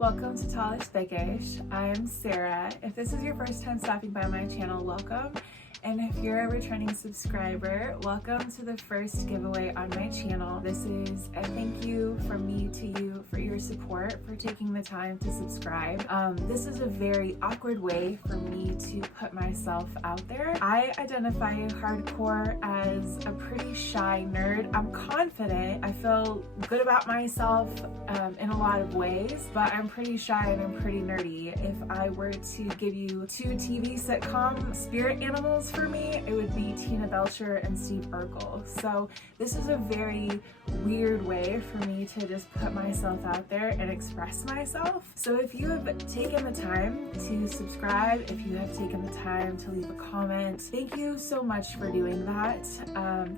Welcome to Tall is Big-ish. I'm Sarah. If this is your first time stopping by my channel, welcome. And if you're a returning subscriber, welcome to the first giveaway on my channel. This is a thank you from me to you for your support, for taking the time to subscribe. This is a very awkward way for me to put myself out there. I identify hardcore as a pretty shy nerd. I'm confident. I feel good about myself in a lot of ways, but I'm pretty shy and I'm pretty nerdy. If I were to give you two TV sitcom spirit animals for me, it would be Tina Belcher and Steve Urkel. So this is a very weird way for me to just put myself out there and express myself. So if you have taken the time to subscribe, if you have taken the time to leave a comment, thank you so much for doing that.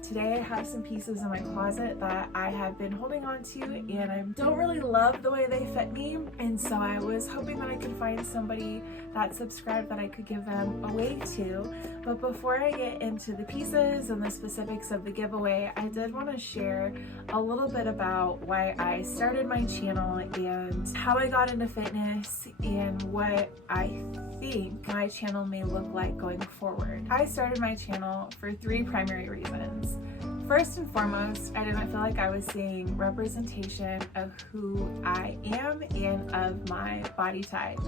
Today I have some pieces in my closet that I have been holding on to and I don't really love the way they fit me, and so I was hoping that I could find somebody that subscribed that I could give them away to. But before I get into the pieces and the specifics of the giveaway, I did want to share a little bit about why I started my channel and how I got into fitness and what I think my channel may look like going forward. I started my channel for three primary reasons. First and foremost, I didn't feel like I was seeing representation of who I am and of my body type.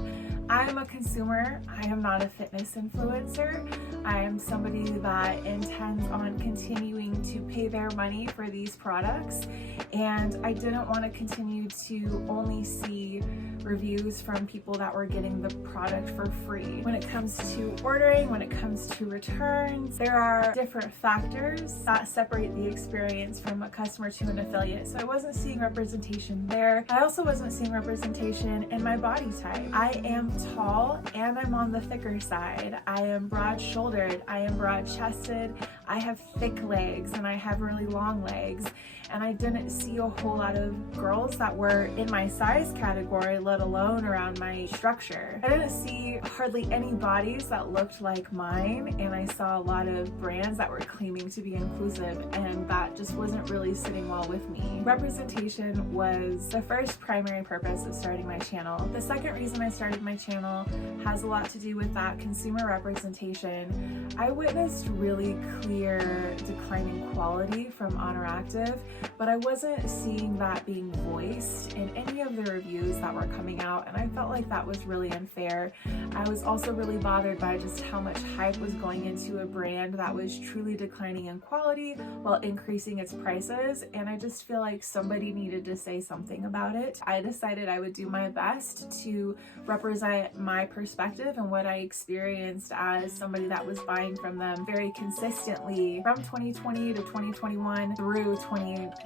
I am a consumer. I am not a fitness influencer. I am somebody that intends on continuing to pay their money for these products, and I didn't want to continue to only see reviews from people that were getting the product for free. When it comes to ordering, when it comes to returns, there are different factors that separate the experience from a customer to an affiliate. So I wasn't seeing representation there. I also wasn't seeing representation in my body type. I am tall and I'm on the thicker side. I am broad-shouldered. I am broad-chested. I have thick legs and I have really long legs. And I didn't see a whole lot of girls that were in my size category, let alone around my structure. I didn't see hardly any bodies that looked like mine, and I saw a lot of brands that were claiming to be inclusive, and that just wasn't really sitting well with me. Representation was the first primary purpose of starting my channel. The second reason I started my channel has a lot to do with that consumer representation. I witnessed really clear declining quality from Oner Active, but I wasn't seeing that being voiced in any of the reviews that were coming out, and I felt like that was really unfair. I was also really bothered by just how much hype was going into a brand that was truly declining in quality while increasing its prices, and I just feel like somebody needed to say something about it. I decided I would do my best to represent my perspective and what I experienced as somebody that was buying from them very consistently from 2020 to 2021 through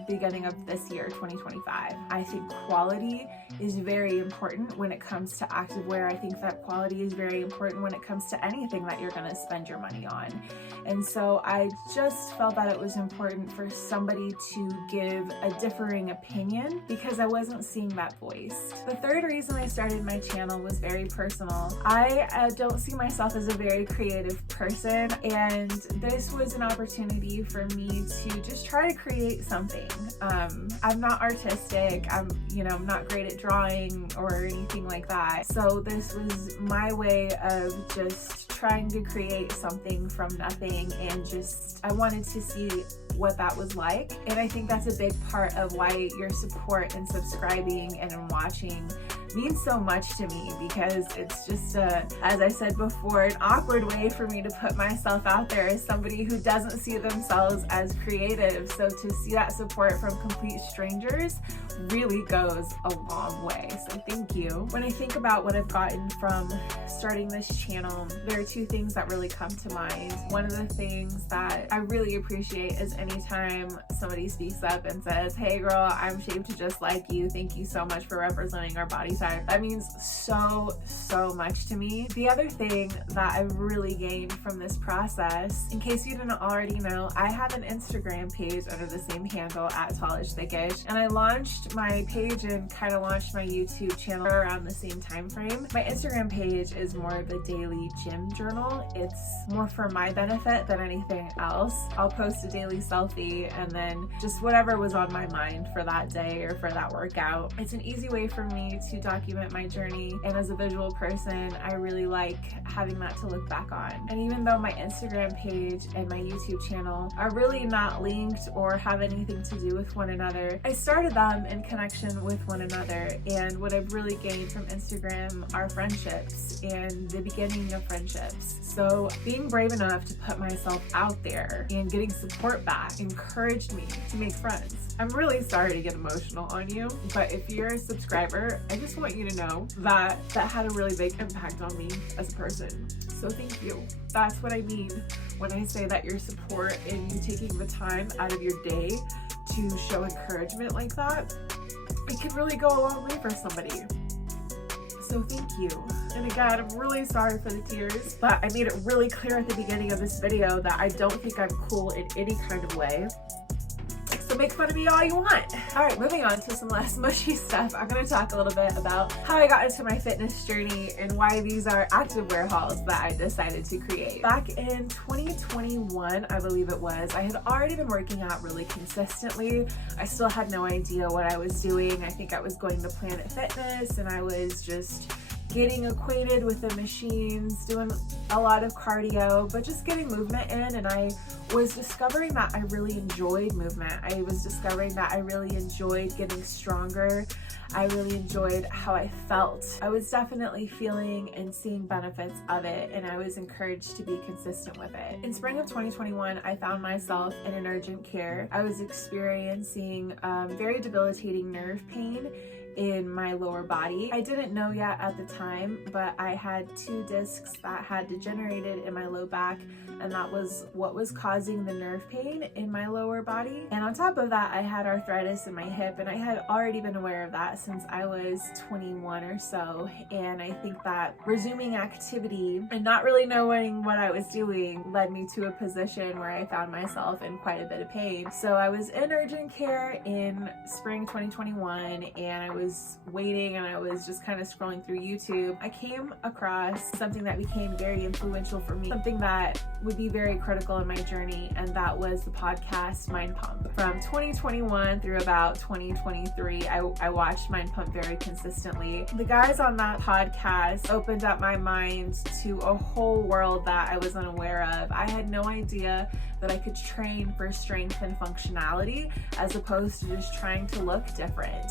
beginning of this year, 2025. I think quality is very important when it comes to activewear. I think that quality is very important when it comes to anything that you're going to spend your money on. And so I just felt that it was important for somebody to give a differing opinion because I wasn't seeing that voiced. The third reason I started my channel was very personal. I don't see myself as a very creative person, and this was an opportunity for me to just try to create something. I'm not artistic. I'm not great at drawing or anything like that. So this was my way of just trying to create something from nothing, and just I wanted to see what that was like. And I think that's a big part of why your support and subscribing and watching means so much to me, because it's just as I said before, an awkward way for me to put myself out there as somebody who doesn't see themselves as creative. So to see that support from complete strangers really goes a long way. So thank you. When I think about what I've gotten from starting this channel, there are two things that really come to mind. One of the things that I really appreciate is anytime somebody speaks up and says, "Hey girl, I'm shaped just like you. Thank you so much for representing our body type." That means so much to me. The other thing that I've really gained from this process, in case you didn't already know, I have an Instagram page under the same handle at Tallish Thickish, and I launched launched my page and kind of launched my YouTube channel around the same time frame. My Instagram page is more of a daily gym journal. It's more for my benefit than anything else. I'll post a daily selfie and then just whatever was on my mind for that day or for that workout. It's an easy way for me to document my journey, and as a visual person, I really like having that to look back on. And even though my Instagram page and my YouTube channel are really not linked or have anything to do with one another, I started them in connection with one another, and what I've really gained from Instagram are friendships and the beginning of friendships. So being brave enough to put myself out there and getting support back encouraged me to make friends. I'm really sorry to get emotional on you, but if you're a subscriber, I just want you to know that that had a really big impact on me as a person. So thank you. That's what I mean when I say that your support and you taking the time out of your day to show encouragement like that, it can really go a long way for somebody. So thank you. And again, I'm really sorry for the tears, but I made it really clear at the beginning of this video that I don't think I'm cool in any kind of way. So make fun of me all you want. All right, moving on to some less mushy stuff. I'm gonna talk a little bit about how I got into my fitness journey and why these are activewear hauls that I decided to create. Back in 2021, I believe it was, I had already been working out really consistently. I still had no idea what I was doing. I think I was going to Planet Fitness and I was just getting acquainted with the machines, doing a lot of cardio, but just getting movement in, and I was discovering that I really enjoyed movement. I was discovering that I really enjoyed getting stronger. I really enjoyed how I felt. I was definitely feeling and seeing benefits of it, and I was encouraged to be consistent with it. In spring of 2021, I found myself in an urgent care. I was experiencing very debilitating nerve pain in my lower body. I didn't know yet at the time, but I had 2 discs that had degenerated in my low back, and that was what was causing the nerve pain in my lower body. And on top of that, I had arthritis in my hip, and I had already been aware of that since I was 21 or so. And I think that resuming activity and not really knowing what I was doing led me to a position where I found myself in quite a bit of pain. So I was in urgent care in spring 2021, and I was waiting and I was just kind of scrolling through YouTube. I came across something that became very influential for me, something that would be very critical in my journey, and that was the podcast Mind Pump. From 2021 through about 2023, I watched Mind Pump very consistently. The guys on that podcast opened up my mind to a whole world that I was unaware of. I had no idea that I could train for strength and functionality as opposed to just trying to look different.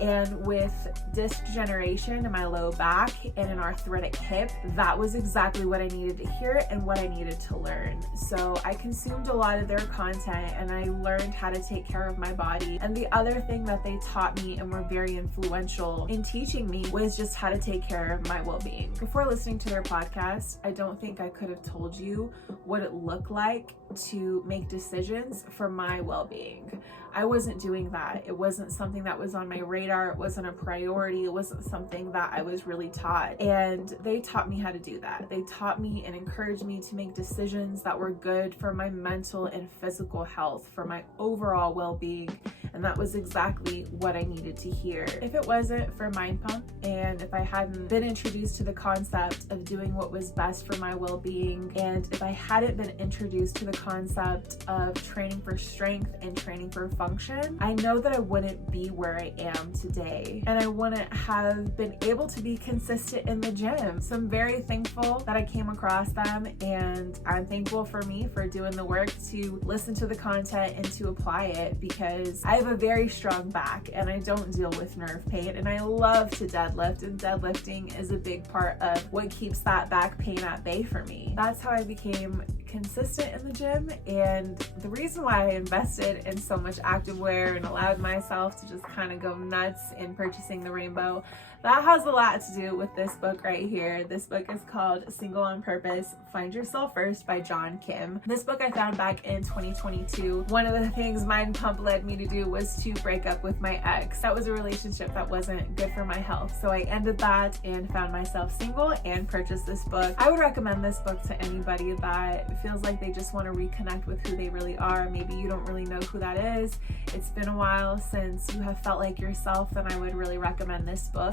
And with disc degeneration in my low back and an arthritic hip, that was exactly what I needed to hear and what I needed to learn. So I consumed a lot of their content and I learned how to take care of my body. And the other thing that they taught me and were very influential in teaching me was just how to take care of my well-being. Before listening to their podcast, I don't think I could have told you what it looked like to make decisions for my well-being. I wasn't doing that. It wasn't something that was on my radar. It wasn't a priority. It wasn't something that I was really taught. And they taught me how to do that. They taught me and encouraged me to make decisions that were good for my mental and physical health, for my overall well-being. And that was exactly what I needed to hear. If it wasn't for Mind Pump, and if I hadn't been introduced to the concept of doing what was best for my well-being, and if I hadn't been introduced to the concept of training for strength and training for function, I know that I wouldn't be where I am today. And I wouldn't have been able to be consistent in the gym. So I'm very thankful that I came across them, and I'm thankful for me for doing the work to listen to the content and to apply it, because I have a very strong back and I don't deal with nerve pain, and I love to deadlift, and deadlifting is a big part of what keeps that back pain at bay for me. That's how I became consistent in the gym, and the reason why I invested in so much activewear and allowed myself to just kind of go nuts in purchasing the rainbow That has a lot to do with this book right here. This book is called Single on Purpose, Find Yourself First by John Kim. This book I found back in 2022. One of the things Mind Pump led me to do was to break up with my ex. That was a relationship that wasn't good for my health. So I ended that and found myself single and purchased this book. I would recommend this book to anybody that feels like they just want to reconnect with who they really are. Maybe you don't really know who that is. It's been a while since you have felt like yourself, then I would really recommend this book.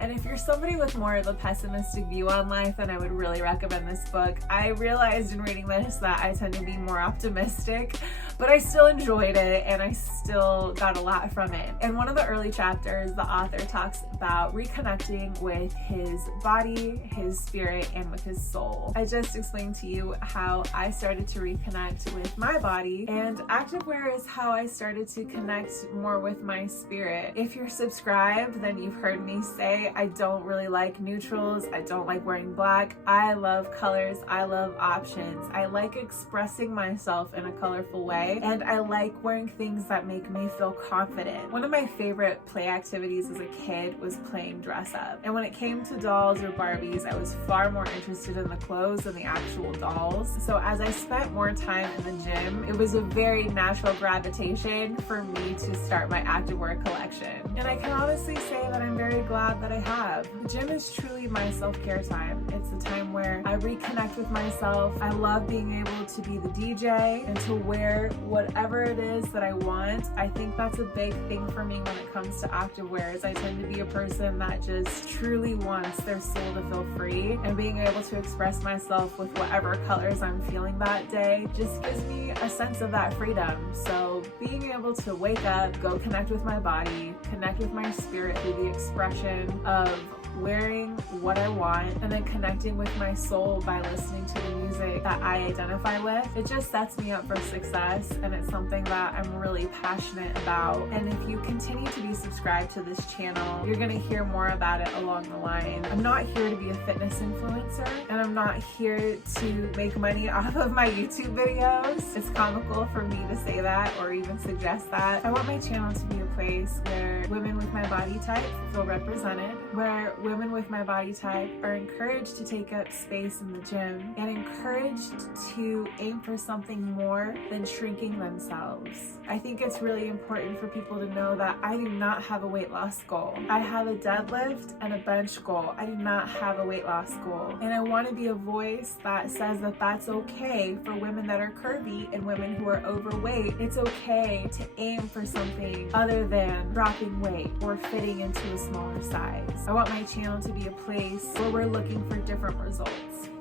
And if you're somebody with more of a pessimistic view on life, then I would really recommend this book. I realized in reading this that I tend to be more optimistic, but I still enjoyed it and I still got a lot from it. In one of the early chapters, the author talks about reconnecting with his body, his spirit, and with his soul. I just explained to you how I started to reconnect with my body, and activewear is how I started to connect more with my spirit. If you're subscribed, then you've heard me say I don't really like neutrals. I don't like wearing black. I love colors. I love options. I like expressing myself in a colorful way, and I like wearing things that make me feel confident. One of my favorite play activities as a kid was playing dress up. And when it came to dolls or Barbies, I was far more interested in the clothes than the actual dolls. So as I spent more time in the gym, it was a very natural gravitation for me to start my activewear collection. And I can honestly say that I'm very glad that I have. The gym is truly my self-care time. It's the time where I reconnect with myself. I love being able to be the DJ and to wear whatever it is that I want. I think that's a big thing for me when it comes to activewear, is I tend to be a person that just truly wants their soul to feel free, and being able to express myself with whatever colors I'm feeling that day just gives me a sense of that freedom. So being able to wake up, go connect with my body, connect with my spirit through the expression of wearing what I want, and then connecting with my soul by listening to the music that I identify with, it just sets me up for success, and it's something that I'm really passionate about. And if you continue to be subscribed to this channel, you're gonna hear more about it along the line. I'm not here to be a fitness influencer, and I'm not here to make money off of my YouTube videos. It's comical for me to say that or even suggest that. I want my channel to be a place where women with my body type feel represented, where women with my body type are encouraged to take up space in the gym and encouraged to aim for something more than shrinking themselves. I think it's really important for people to know that I do not have a weight loss goal. I have a deadlift and a bench goal. I do not have a weight loss goal. And I want to be a voice that says that that's okay for women that are curvy and women who are overweight. It's okay to aim for something other than dropping weight or fitting into a smaller size. I want my channel to be a place where we're looking for different results.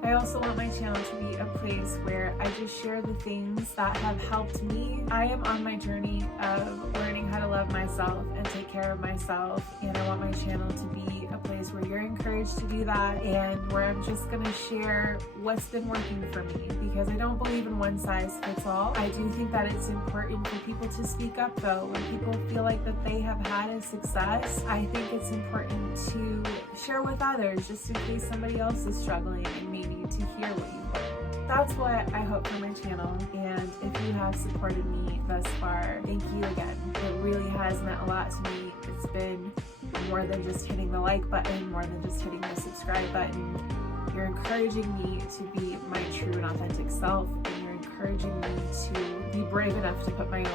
I also want my channel to be a place where I just share the things that have helped me. I am on my journey of learning how to love myself and take care of myself, and I want my channel to be a place where you're encouraged to do that, and where I'm just gonna share what's been working for me, because I don't believe in one size fits all. I do think that it's important for people to speak up though. When people feel like that they have had a success, I think it's important to share with others, just in case somebody else is struggling and may need to hear what you've learned. That's what I hope for my channel, and if you have supported me thus far, thank you again. It really has meant a lot to me. It's been more than just hitting the like button, more than just hitting the subscribe button. You're encouraging me to be my true and authentic self, and you're encouraging me to be brave enough to put my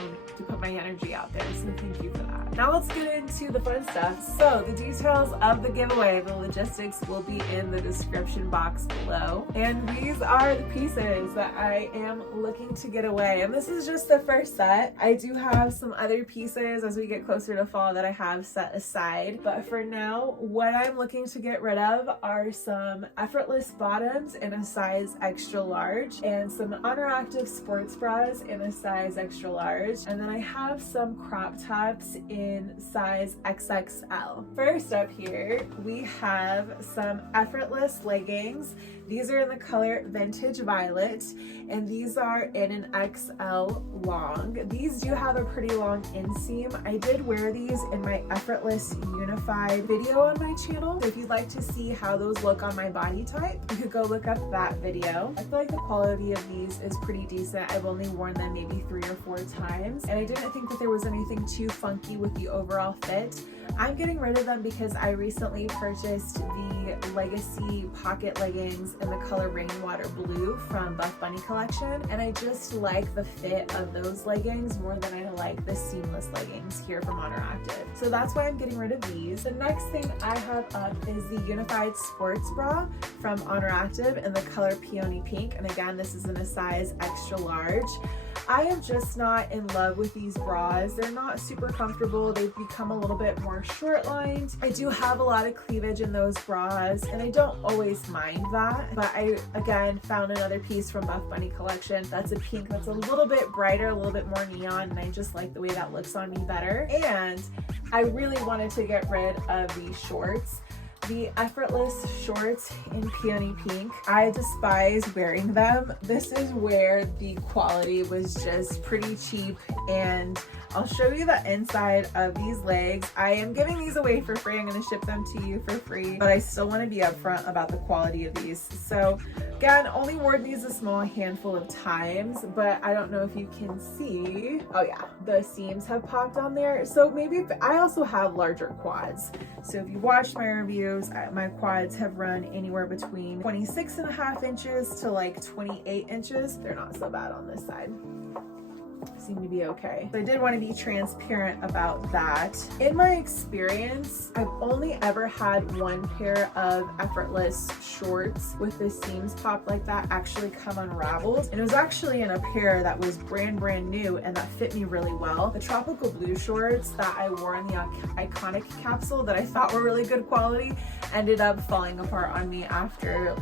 energy out there, so thank you for that. Now let's get into the fun stuff. So the details of the giveaway, the logistics, will be in the description box below, and these are the pieces that I am looking to get away, and this is just the first set. I do have some other pieces as we get closer to fall that I have set aside, but for now, what I'm looking to get rid of are some Effortless bottoms in a size extra large, and some Oner Active sports bras in a size extra large, and then I have some crop tops in size XXL. First up here, we have some Effortless leggings. These are in the color Vintage Violet, and these are in an XL long. These do have a pretty long inseam. I did wear these in my Effortless Unified video on my channel. So if you'd like to see how those look on my body type, you could go look up that video. I feel like the quality of these is pretty pretty decent. I've only worn them maybe 3 or 4 times, and I didn't think that there was anything too funky with the overall fit. I'm getting rid of them because I recently purchased the Legacy pocket leggings in the color Rainwater Blue from Buff Bunny collection, and I just like the fit of those leggings more than I like the seamless leggings here from Oner Active. So that's why I'm getting rid of these. The next thing I have up is the Unified Sports Bra from Oner Active in the color Peony Pink, and again, this is in a size extra large. I am just not in love with these bras. They're not super comfortable. They've become a little bit more short-lined. I do have a lot of cleavage in those bras, and I don't always mind that, but I, again, found another piece from Buff Bunny collection that's a pink that's a little bit brighter, a little bit more neon, and I just like the way that looks on me better. And I really wanted to get rid of these shorts. The Effortless shorts in Peony Pink. I despise wearing them. This is where the quality was just pretty cheap, and I'll show you the inside of these legs. I am giving these away for free. I'm going to ship them to you for free, but I still want to be upfront about the quality of these. So again, only worn these a small handful of times, but I don't know if you can see. Oh yeah, the seams have popped on there. So maybe I also have larger quads. So if you watched my reviews, my quads have run anywhere between 26.5 inches to like 28 inches. They're not so bad on this side. Seem to be okay. So I did want to be transparent about that. In my experience, I've only ever had one pair of Effortless shorts with the seams popped like that actually come unraveled, and it was actually in a pair that was brand new and that fit me really well. The tropical blue shorts that I wore in the Iconic capsule that I thought were really good quality ended up falling apart on me after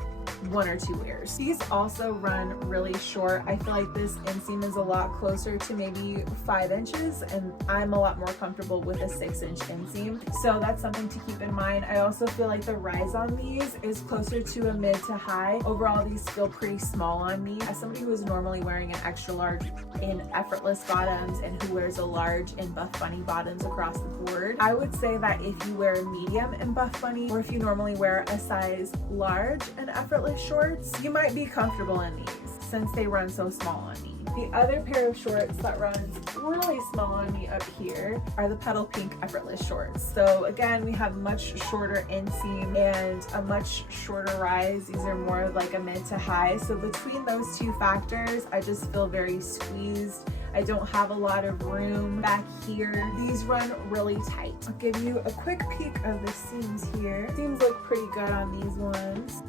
1 or 2 wears. These also run really short. I feel like this inseam is a lot closer to maybe 5 inches, and I'm a lot more comfortable with a 6-inch inseam. So that's something to keep in mind. I also feel like the rise on these is closer to a mid to high. Overall, these feel pretty small on me. As somebody who is normally wearing an extra large in Effortless bottoms and who wears a large in Buff Bunny bottoms across the board, I would say that if you wear a medium in Buff Bunny, or if you normally wear a size large in Effortless shorts, you might be comfortable in these since they run so small on me. The other pair of shorts that runs really small on me up here are the Petal Pink Effortless shorts. So again, we have much shorter inseam and a much shorter rise. These are more like a mid to high. So between those two factors, I just feel very squeezed. I don't have a lot of room back here. These run really tight. I'll give you a quick peek of the seams here. Seams look pretty good on these ones.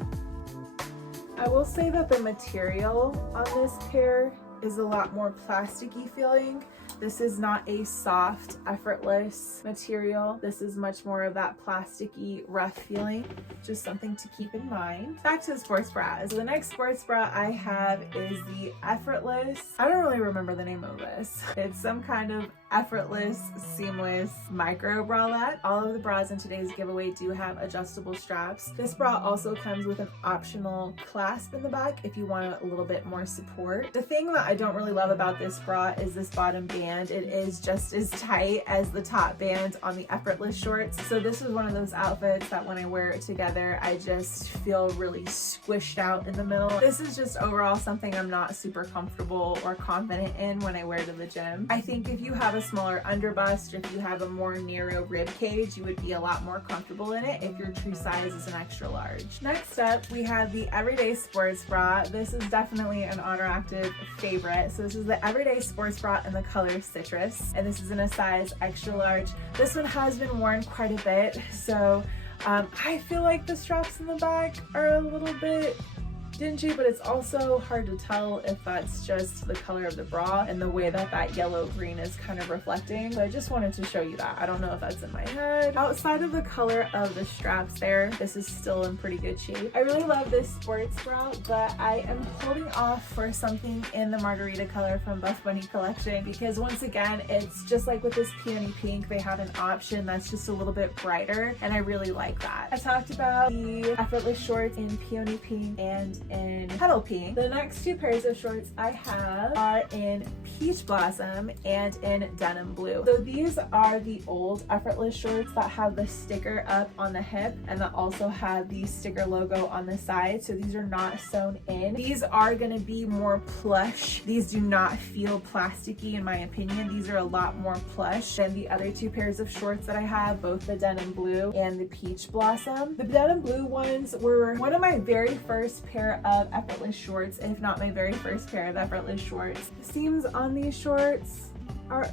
I will say that the material on this pair is a lot more plasticky feeling. This is not a soft, effortless material. This is much more of that plasticky, rough feeling. Just something to keep in mind. Back to the sports bras. The next sports bra I have is the Effortless. I don't really remember the name of this. It's some kind of effortless, seamless micro bralette. All of the bras in today's giveaway do have adjustable straps. This bra also comes with an optional clasp in the back if you want a little bit more support. The thing that I don't really love about this bra is this bottom band. It is just as tight as the top band on the Effortless shorts. So this is one of those outfits that when I wear it together, I just feel really squished out in the middle. This is just overall something I'm not super comfortable or confident in when I wear to the gym. I think if you have a smaller underbust, or if you have a more narrow rib cage, you would be a lot more comfortable in it if your true size is an extra large. Next up, we have the Everyday Sports Bra. This is definitely an Oner Active favorite. So this is the Everyday Sports Bra in the color Citrus, and this is in a size extra large. This one has been worn quite a bit, so I feel like the straps in the back are a little bit dingy, but it's also hard to tell if that's just the color of the bra and the way that that yellow green is kind of reflecting. So I just wanted to show you that. I don't know if that's in my head. Outside of the color of the straps there, this is still in pretty good shape. I really love this sports bra, but I am holding off for something in the margarita color from Buff Bunny collection, because once again, it's just like with this Peony Pink, they have an option that's just a little bit brighter, and I really like that. I talked about the Effortless shorts in Peony Pink and in Petal Pink. The next two pairs of shorts I have are in Peach Blossom and in Denim Blue. So these are the old Effortless shorts that have the sticker up on the hip and that also have the sticker logo on the side. So these are not sewn in. These are going to be more plush. These do not feel plasticky in my opinion. These are a lot more plush than the other two pairs of shorts that I have, both the Denim Blue and the Peach Blossom. The Denim Blue ones were one of my very first pair of Effortless shorts, if not my very first pair of Effortless shorts. The seams on these shorts are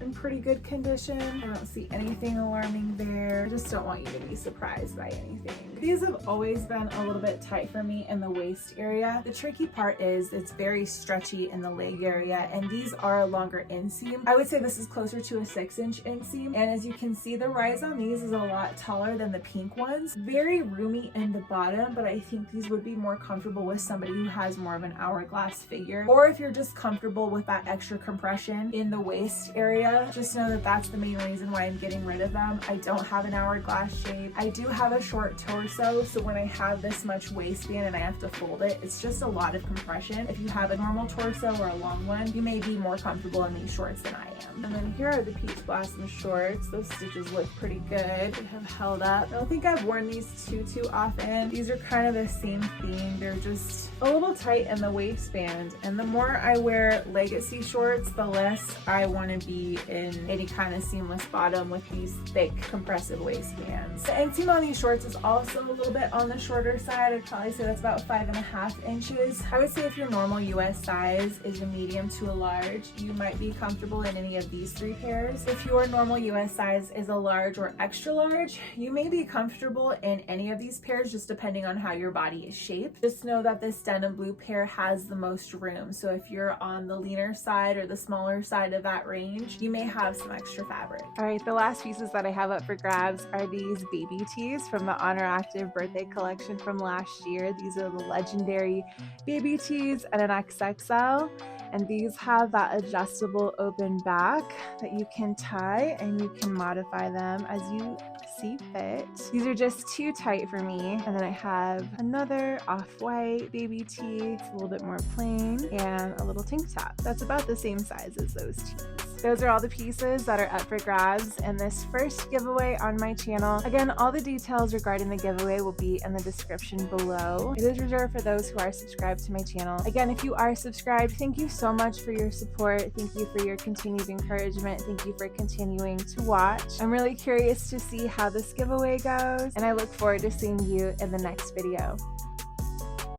in pretty good condition. I don't see anything alarming there. I just don't want you to be surprised by anything. These have always been a little bit tight for me in the waist area. The tricky part is it's very stretchy in the leg area, and these are a longer inseam. I would say this is closer to a 6-inch inseam, and as you can see, the rise on these is a lot taller than the pink ones. Very roomy in the bottom, but I think these would be more comfortable with somebody who has more of an hourglass figure, or if you're just comfortable with that extra compression in the waist area. Just know that that's the main reason why I'm getting rid of them. I don't have an hourglass shape. I do have a short torso, so when I have this much waistband and I have to fold it, it's just a lot of compression. If you have a normal torso or a long one, you may be more comfortable in these shorts than I am. And then here are the Peach Blossom shorts. Those stitches look pretty good. They have held up. I don't think I've worn these too often. These are kind of the same thing. They're just a little tight in the waistband. And the more I wear legacy shorts, the less I want to be in any kind of seamless bottom with these thick compressive waistbands. The inseam on these shorts is also a little bit on the shorter side. I'd probably say that's about 5.5 inches. I would say if your normal US size is a medium to a large, you might be comfortable in any of these three pairs. If your normal US size is a large or extra large, you may be comfortable in any of these pairs, just depending on how your body is shaped. Just know that this Denim Blue pair has the most room. So if you're on the leaner side or the smaller side of that range, you may have some extra fabric. All right, the last pieces that I have up for grabs are these baby tees from the Oner Active birthday collection from last year. These are the legendary baby tees at an XXL. And these have that adjustable open back that you can tie and you can modify them as you see fit. These are just too tight for me. And then I have another off-white baby tee. It's a little bit more plain, and a little tank top. That's about the same size as those tees. Those are all the pieces that are up for grabs in this first giveaway on my channel. Again, all the details regarding the giveaway will be in the description below. It is reserved for those who are subscribed to my channel. Again, if you are subscribed, thank you so much for your support. Thank you for your continued encouragement. Thank you for continuing to watch. I'm really curious to see how this giveaway goes, and I look forward to seeing you in the next video.